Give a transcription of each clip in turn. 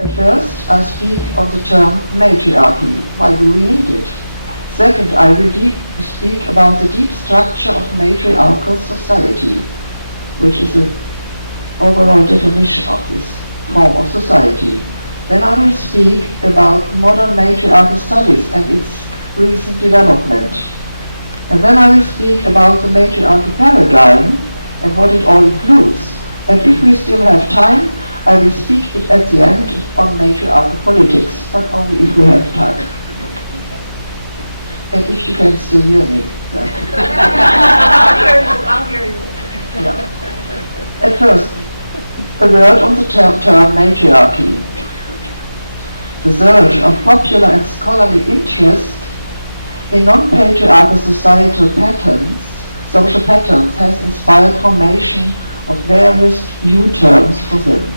At first, I speak of the term matriarchy. Why do we need it? Second, I will speak about the deep structure of matriarchal society, which is the overall definition of this form of society. Then I will speak about modern matriarchal studies and its recent development. And then I will speak about the matriarchal paradigm and what it all includes. And if we still have time, I will speak it at the end on matriarchal politics, but only if we have time. And if you can still hear me. I'll hear you. Yeah. At first, a word on the term matriarchy. The surge of popular and scholarly interest in non-patriarchal social patterns has inspired formation of various new terms for them.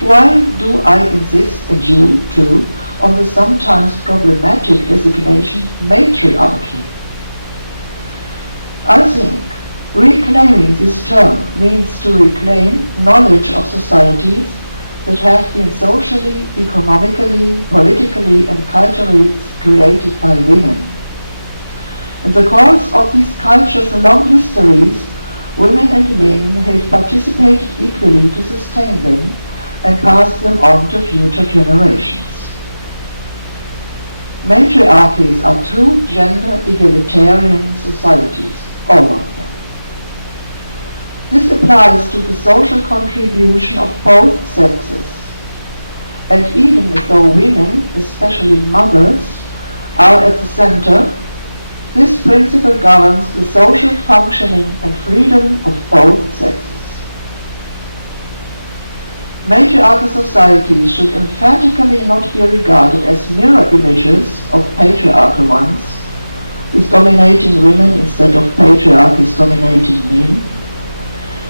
Why do I insist, and you too, on the sometimes problematic designation matriarchy? I think reclaiming this term means to reclaim knowledge of societies that have been socially, economically, politically and culturally created by women. In the course of these cultures' long histories, women and men have participated equally to sustain them and pass them on to future generations. Matriarchies are true gender egalitarian societies, all of them. This applies to the social contribution of both sexes. And even though women, especially mothers, are at the center, this principle governs the social functioning and freedom of both sexes. Matriarchal societies should emphatically not be regarded as mirror images of patriarchal ones, with dominating women instead of patriarchies dominating men,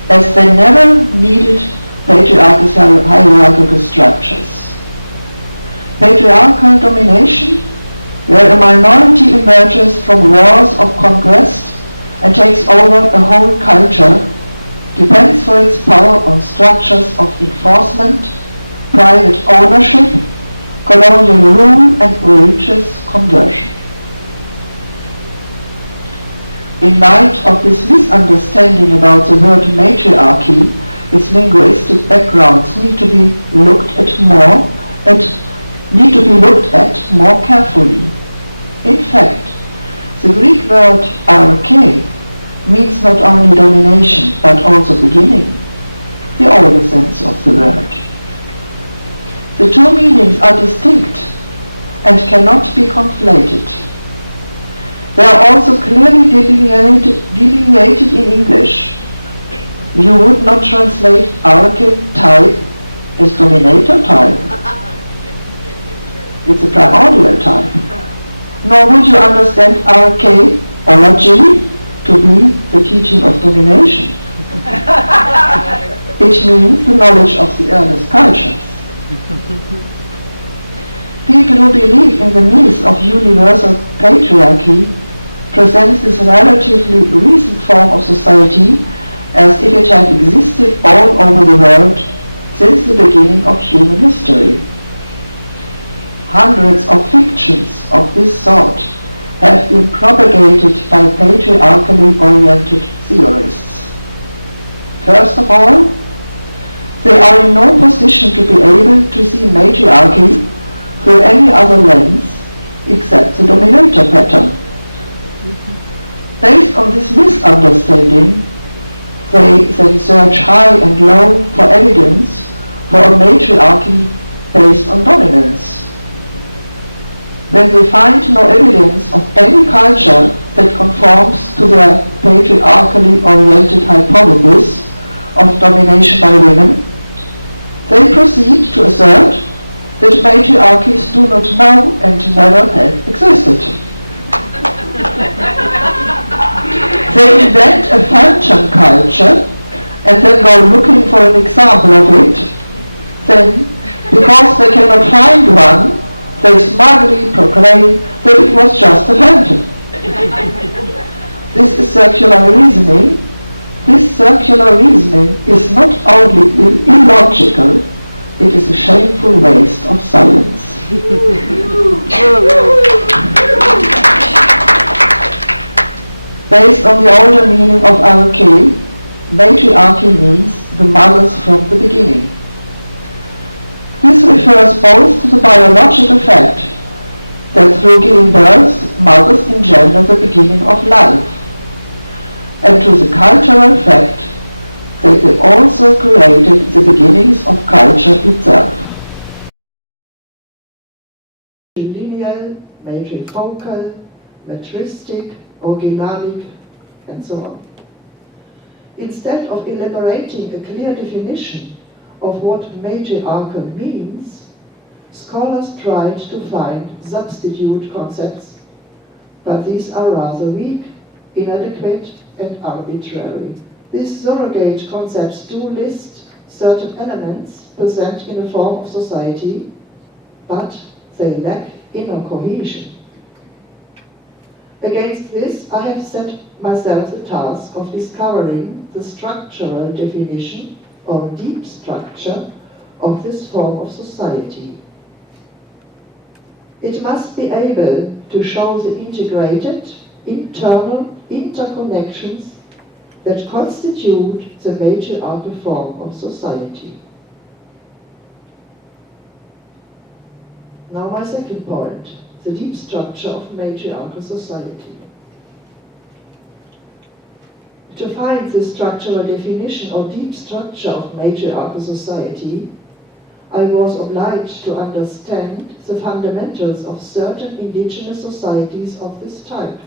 as they never needed patriarchal hierarchical structures. Patriarchal domination, where a minority emerges from wars of conquest and takes over a whole culture, depends for its power on structures of enforcement, private ownership, colonial rule and religious conversion. In light of this misunderstanding about the word matriarchy, its linguistic backgrounds need to be looked at more carefully. In fact, the Greek word arche means not only domination but also beginning, the older sense of the word. The two meanings are distinct and cannot be conflated. They are also clearly delineated in English. You would not translate archetype as dominator type. It's a primordial type. Nor would you understand archaeology to be the teaching of domination. It means the knowledge of the earliest cultures. People who believe in the myth of universal patriarchy present this relatively recent form of society as if it had existed all over the world since the beginning of human history. Hundreds of fictions of this sort have been propagated by patriarchally oriented theorists. First of all, they are in no position to be able to see matriarchy through any other lens except the dominator pattern. Based on this misunderstanding, they then search high and low for evidence for a matriarchy based on dominance. When they find no evidence of any culture that conforms to their patriarchally oriented hypothesis of domination by women, they proceed to assert that matriarchies do not know and never have existed. They invent a phantom culture and then go looking for an example of it. Then, because they cannot find one, they smugly proclaim that it was just a phantom. This is circular reasoning. This circular reasoning is not only illogical, It is a shameful waste of silence. Based on the older meaning of arche, matriarchy means the mothers from the beginning. This refers both to the biological fact that through giving birth, mothers engender the beginning of life, and to the cultural fact that they also created the beginnings of culture itself. Lineal, matrifocal, matristic, originalic, and so on. Instead of elaborating a clear definition of what matriarchal means, scholars tried to find substitute concepts, but these are rather weak, inadequate, and arbitrary. These surrogate concepts do list certain elements present in a form of society, but they lack inner cohesion. Against this, I have set myself the task of discovering the structural definition or deep structure of this form of society. It must be able to show the integrated, internal interconnections that constitute the matriarchal form of society. Now my second point, the deep structure of matriarchal society. To find this structural definition or deep structure of matriarchal society, I was obliged to understand the fundamentals of certain indigenous societies of this type.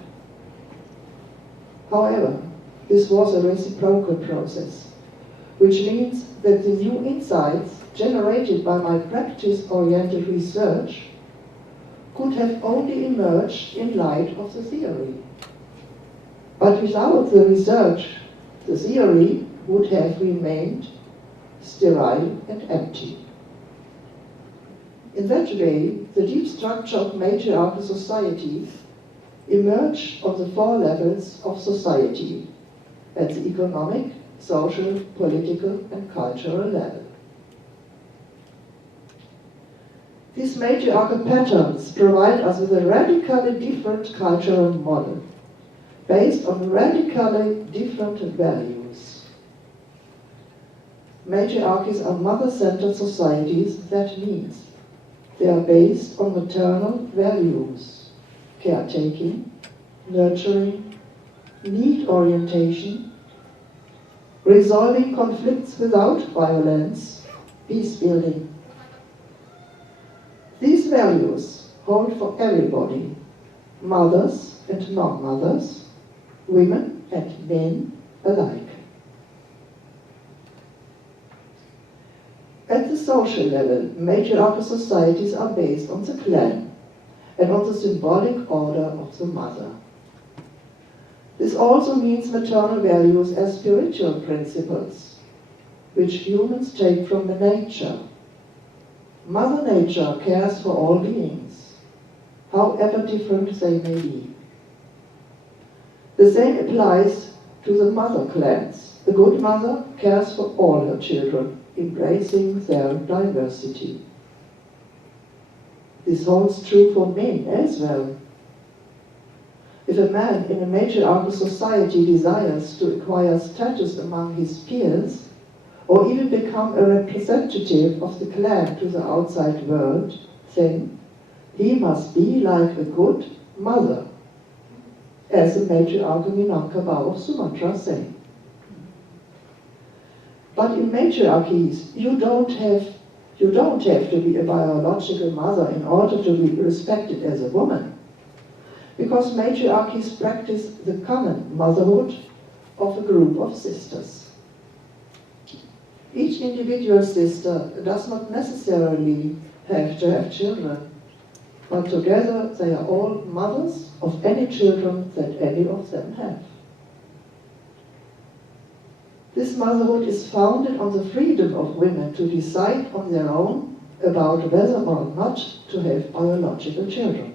However, this was a reciprocal process, which means that the new insights generated by my practice-oriented research could have only emerged in light of the theory. But without the research, the theory would have remained sterile and empty. In that way, the deep structure of matriarchal societies emerged on the four levels of society, at the economic, social, political, and cultural level. These matriarchal patterns provide us with a radically different cultural model, based on radically different values. Matriarchies are mother-centered societies. That means they are based on maternal values, caretaking, nurturing, need orientation, resolving conflicts without violence, peace building. These values hold for everybody, mothers and non-mothers, women and men alike. At the social level, matriarchal societies are based on the clan and on the symbolic order of the mother. This also means maternal values as spiritual principles, which humans take from the nature. Mother Nature cares for all beings, however different they may be. The same applies to the mother clans. The good mother cares for all her children, embracing their diversity. This holds true for men as well. If a man in a matriarchal society desires to acquire status among his peers, or even become a representative of the clan to the outside world, then he must be like a good mother, as the matriarchal Minangkabau of Sumatra say. But in matriarchies, you don't have to be a biological mother in order to be respected as a woman, because matriarchies practice the common motherhood of a group of sisters. Each individual sister does not necessarily have to have children, but together they are all mothers of any children that any of them have. This motherhood is founded on the freedom of women to decide on their own about whether or not to have biological children.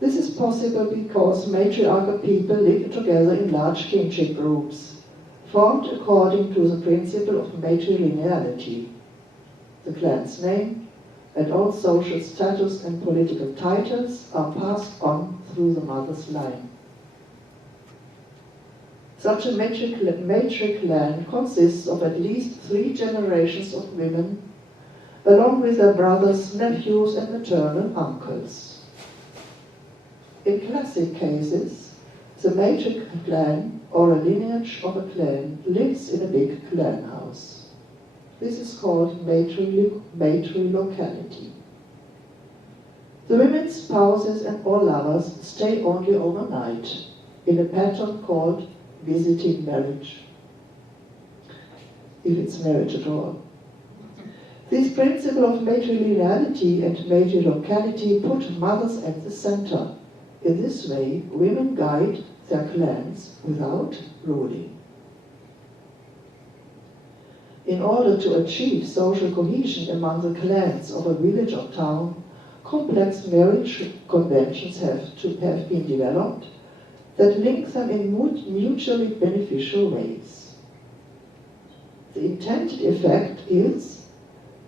This is possible because matriarchal people live together in large kinship groups, formed according to the principle of matrilineality. The clan's name and all social status and political titles are passed on through the mother's line. Such a matriclan consists of at least 3 generations of women, along with their brothers, nephews, and maternal uncles. In classic cases, the matriclan, or a lineage of a clan, lives in a big clan house. This is called matrilocality. The women's spouses and or lovers stay only overnight, in a pattern called visiting marriage, if it's marriage at all. This principle of matrilineality and matrilocality put mothers at the center. In this way, women guide their clans without ruling. In order to achieve social cohesion among the clans of a village or town, complex marriage conventions have been developed that link them in mutually beneficial ways. The intended effect is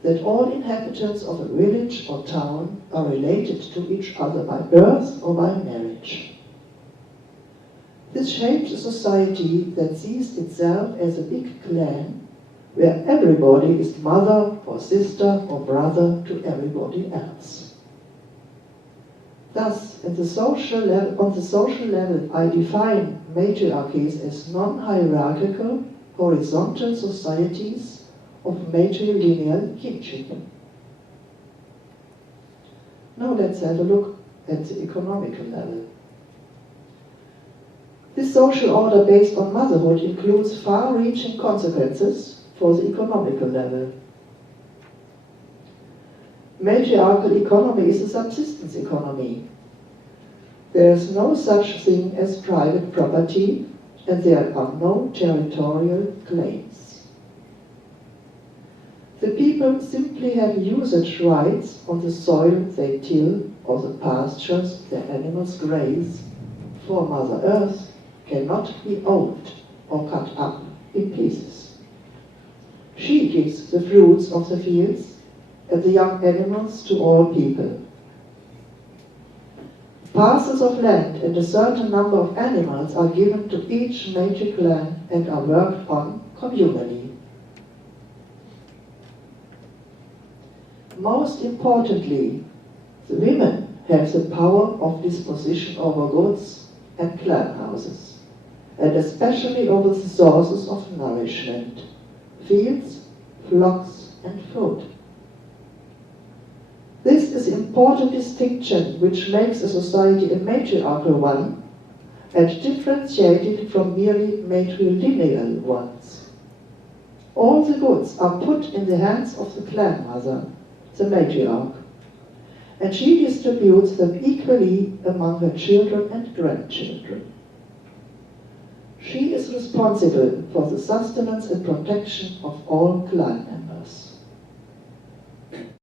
that all inhabitants of a village or town are related to each other by birth or by marriage. This shapes a society that sees itself as a big clan where everybody is mother or sister or brother to everybody else. Thus, on the social level, I define matriarchies as non-hierarchical, horizontal societies of matrilineal kinship. Now let's have a look at the economical level. This social order based on motherhood includes far-reaching consequences for the economical level. Matriarchal economy is a subsistence economy. There is no such thing as private property, and there are no territorial claims. The people simply have usage rights on the soil they till or the pastures their animals graze, for Mother Earth cannot be owned or cut up in pieces. She gives the fruits of the fields and the young animals to all people. Parcels of land and a certain number of animals are given to each matriclan and are worked on communally. Most importantly, the women have the power of disposition over goods and clan houses, and especially over the sources of nourishment, fields, flocks, and food. This is an important distinction which makes a society a matriarchal one and differentiated from merely matrilineal ones. All the goods are put in the hands of the clan mother, the matriarch, and she distributes them equally among her children and grandchildren. She is responsible for the sustenance and protection of all clan members.